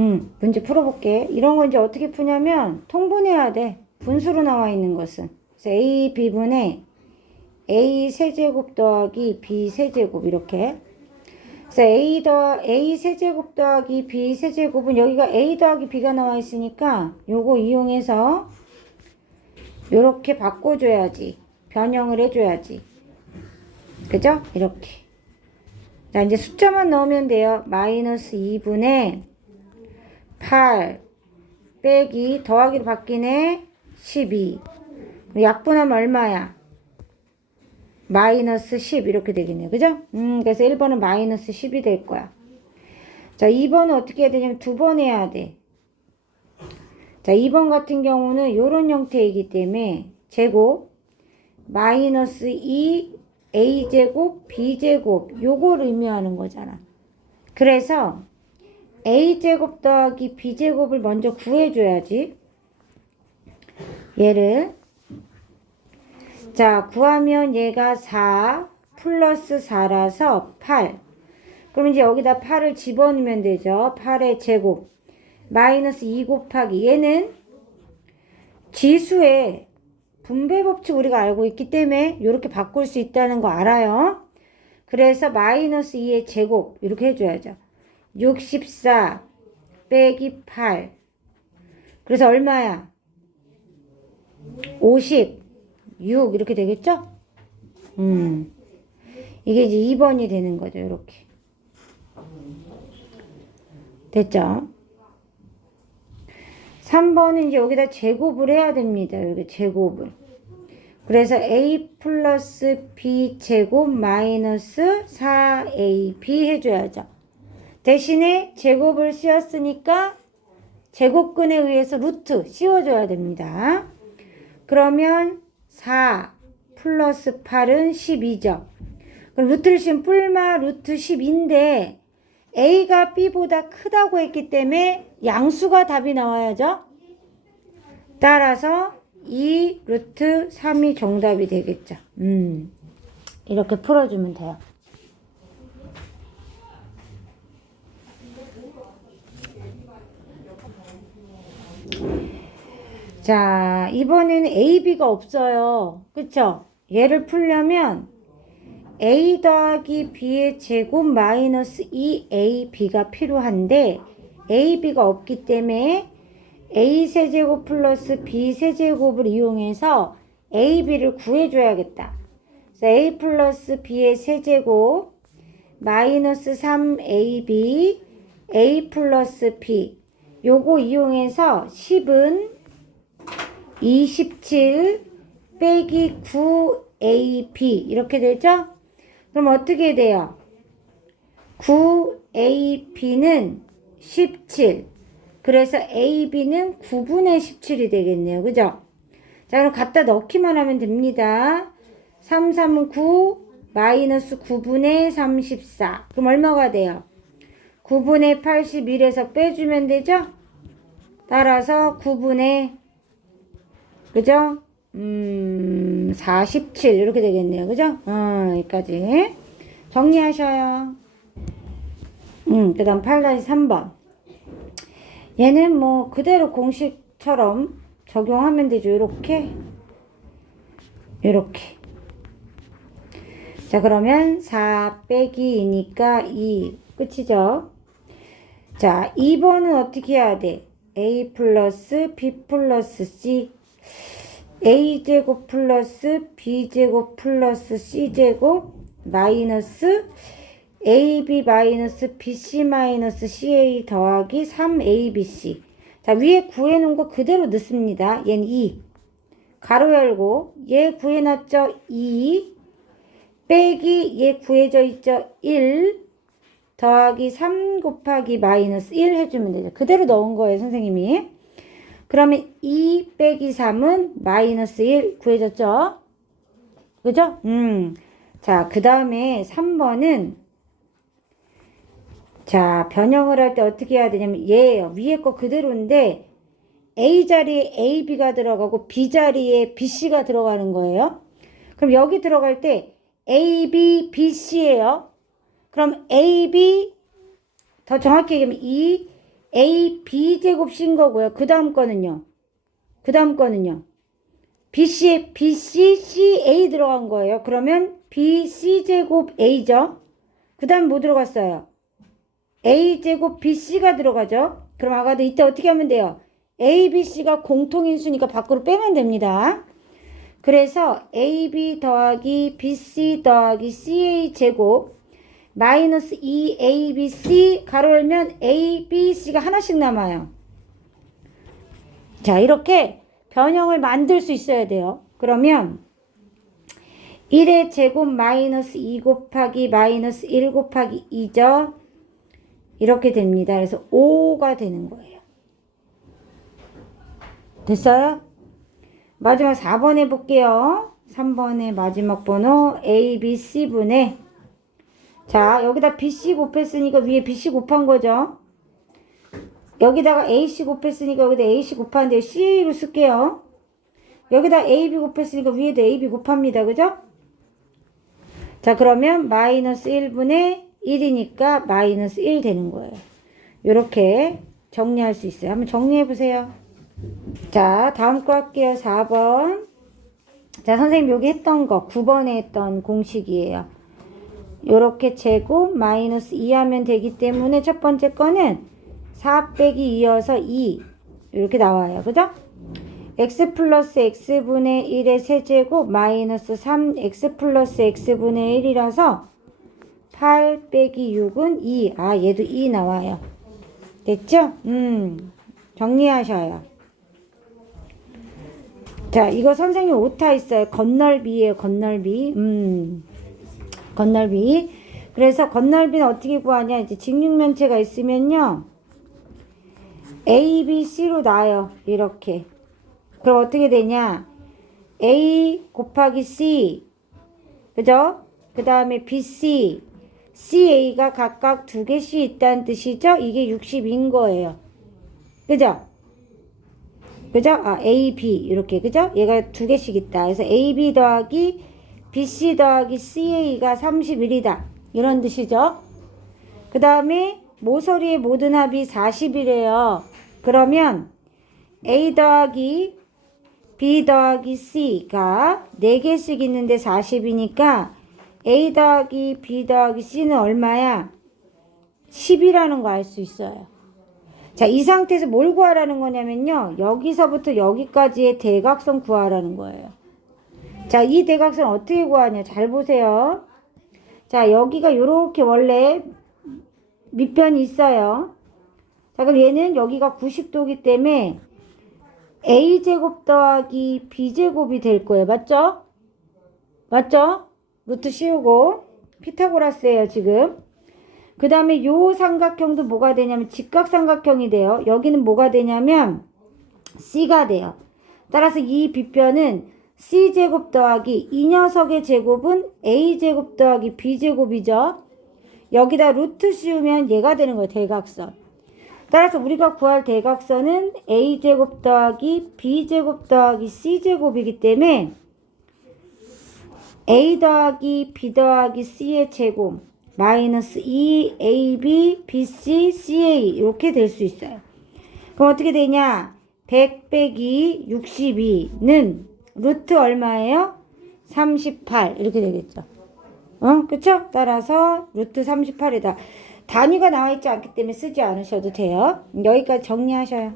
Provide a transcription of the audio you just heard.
음, 문제 풀어볼게. 이런 거 이제 어떻게 푸냐면 통분해야 돼. 분수로 나와 있는 것은. 그래서 A, B분의 A 세제곱 더하기 B 세제곱 이렇게. 그래서 A 더 A 세제곱 더하기 B 세제곱은 여기가 A 더하기 B가 나와 있으니까 요거 이용해서 요렇게 바꿔줘야지. 변형을 해줘야지. 그죠? 이렇게. 자, 이제 숫자만 넣으면 돼요. 마이너스 2분의 8 빼기 더하기로 바뀌네 12 약분하면 얼마야? 마이너스 10 이렇게 되겠네요. 그죠? 음, 그래서 1번은 마이너스 10이 될 거야. 자, 2번은 어떻게 해야 되냐면 두 번 해야 돼. 자, 2번 같은 경우는 이런 형태이기 때문에 제곱 마이너스 2 a제곱 b제곱 요걸 의미하는 거잖아. 그래서 a제곱 더하기 b제곱을 먼저 구해줘야지. 얘를 자 구하면 얘가 4 플러스 4라서 8 그럼 이제 여기다 8을 집어넣으면 되죠. 8의 제곱 마이너스 2 곱하기 얘는 지수의 분배 법칙 우리가 알고 있기 때문에 이렇게 바꿀 수 있다는 거 알아요. 그래서 마이너스 2의 제곱 이렇게 해줘야죠. 64 빼기 8 그래서 얼마야? 56 이렇게 되겠죠? 음. 이게 이제 2번이 되는 거죠 이렇게. 됐죠? 3번은 이제 여기다 제곱을 해야 됩니다 여기 제곱을. 그래서 a 플러스 b 제곱 마이너스 4ab 해줘야죠 대신에 제곱을 씌웠으니까 제곱근에 의해서 루트 씌워줘야 됩니다. 그러면 4 플러스 8은 12죠. 그럼 루트를 씌우면 뿔마 루트 10인데 A가 B보다 크다고 했기 때문에 양수가 답이 나와야죠. 따라서 2 루트 3이 정답이 되겠죠. 음, 이렇게 풀어주면 돼요. 자, 이번에는 A, B가 없어요. 그쵸? 얘를 풀려면 A 더하기 B의 제곱 마이너스 2A, B가 필요한데 A, B가 없기 때문에 A 세제곱 플러스 B 세제곱을 이용해서 A, B를 구해줘야겠다. 그래서 A 플러스 B의 세제곱 마이너스 3AB A 플러스 B 요거 이용해서 10은 27 빼기 9AB 이렇게 되죠? 그럼 어떻게 돼요? 9AB는 17 그래서 AB는 9분의 17이 되겠네요. 그죠? 자 그럼 갖다 넣기만 하면 됩니다. 3, 3은 9 마이너스 9분의 34 그럼 얼마가 돼요? 9분의 81에서 빼주면 되죠? 따라서 9분의 그죠? 음, 47 이렇게 되겠네요. 그죠? 어, 여기까지 정리하셔요. 음, 그 다음 8-3번 얘는 뭐 그대로 공식처럼 적용하면 되죠. 이렇게 이렇게 자 그러면 4 빼기 2니까 2 끝이죠. 자 2번은 어떻게 해야 돼? a 플러스 b 플러스 c a제곱 플러스 b제곱 플러스 c제곱 마이너스 ab 마이너스 bc 마이너스 ca 더하기 3abc 자 위에 구해놓은 거 그대로 넣습니다. 얘는 2 가로 열고 얘 구해놨죠? 2 빼기 얘 구해져 있죠? 1 더하기 3 곱하기 마이너스 1 해주면 되죠. 그대로 넣은 거예요, 선생님이. 그러면 2 빼기 3은 마이너스 1 구해졌죠? 그죠? 음. 자, 그 다음에 3번은 자, 변형을 할 때 어떻게 해야 되냐면 얘예요. 위에 거 그대로인데 A 자리에 AB가 들어가고 B 자리에 BC가 들어가는 거예요. 그럼 여기 들어갈 때 AB, BC예요. 그럼 AB 더 정확히 얘기하면 2 A, B 제곱 신 거고요. 그 다음 거는요. 그 다음 거는요. BC, BC, CA 들어간 거예요. 그러면 BC 제곱 A죠. 그 다음 뭐 들어갔어요? A 제곱 BC가 들어가죠. 그럼 아까도 이때 어떻게 하면 돼요? A, BC가 공통인수니까 밖으로 빼면 됩니다. 그래서 AB 더하기 BC 더하기 CA 제곱 마이너스 2ABC 가로 열면 ABC가 하나씩 남아요. 자, 이렇게 변형을 만들 수 있어야 돼요. 그러면 1의 제곱 마이너스 2 곱하기 마이너스 1 곱하기 2죠. 이렇게 됩니다. 그래서 5가 되는 거예요. 됐어요? 마지막 4번 해볼게요. 3번의 마지막 번호 A, B, C분의 자 여기다 BC 곱했으니까 위에 BC 곱한 거죠. 여기다가 AC 곱했으니까 여기다 AC 곱하는데 CA로 쓸게요. 여기다 AB 곱했으니까 위에도 AB 곱합니다. 그죠? 자 그러면 마이너스 1분의 1이니까 마이너스 1 되는 거예요. 이렇게 정리할 수 있어요. 한번 정리해 보세요. 자, 다음 거 할게요. 4번. 자, 선생님 여기 했던 거 9번에 했던 공식이에요. 요렇게 제곱 마이너스 2 하면 되기 때문에 첫 번째 거는 4 빼기 2여서 2 이렇게 나와요. 그죠? x 플러스 x분의 1의 세제곱 마이너스 3x 플러스 x분의 1이라서 8 빼기 6은 2. 아, 얘도 2 나와요. 됐죠? 음, 정리하셔요. 자, 이거 선생님 오타 있어요. 건널비예요, 건널비. 음, 건널비. 그래서 건널비는 어떻게 구하냐? 이제 직육면체가 있으면요. A, B, C로 나요. 이렇게. 그럼 어떻게 되냐? A 곱하기 C. 그죠? 그 다음에 BC. CA가 각각 두 개씩 있다는 뜻이죠? 이게 60인 거예요. 그죠? 그죠? 아, A, B. 이렇게. 그죠? 얘가 두 개씩 있다. 그래서 A, B 더하기 BC 더하기 CA가 31이다. 이런 뜻이죠? 그 다음에 모서리의 모든 합이 40이래요. 그러면 A 더하기 B 더하기 C가 4개씩 있는데 40이니까 A 더하기 B 더하기 C는 얼마야? 10이라는 거 알 수 있어요. 자, 이 상태에서 뭘 구하라는 거냐면요. 여기서부터 여기까지의 대각선 구하라는 거예요. 자, 이 대각선 어떻게 구하냐? 잘 보세요. 자, 여기가 이렇게 원래 밑변이 있어요. 자, 그럼 얘는 여기가 90도기 때문에 a제곱 더하기 b제곱이 될 거예요. 맞죠? 맞죠? 루트 씌우고 피타고라스예요, 지금. 그 다음에 요 삼각형도 뭐가 되냐면 직각삼각형이 돼요. 여기는 뭐가 되냐면 c가 돼요. 따라서 이 빗변은 c제곱 더하기 이 녀석의 제곱은 a제곱 더하기 b제곱이죠. 여기다 루트 씌우면 얘가 되는 거예요. 대각선. 따라서 우리가 구할 대각선은 a제곱 더하기 b제곱 더하기 c제곱이기 때문에 a 더하기 b 더하기 c의 제곱 마이너스 2ab bc ca 이렇게 될 수 있어요. 그럼 어떻게 되냐? 100 빼기 62는 루트 얼마예요? 38 이렇게 되겠죠. 어? 그쵸? 따라서 루트 38이다. 단위가 나와 있지 않기 때문에 쓰지 않으셔도 돼요. 여기까지 정리하셔요.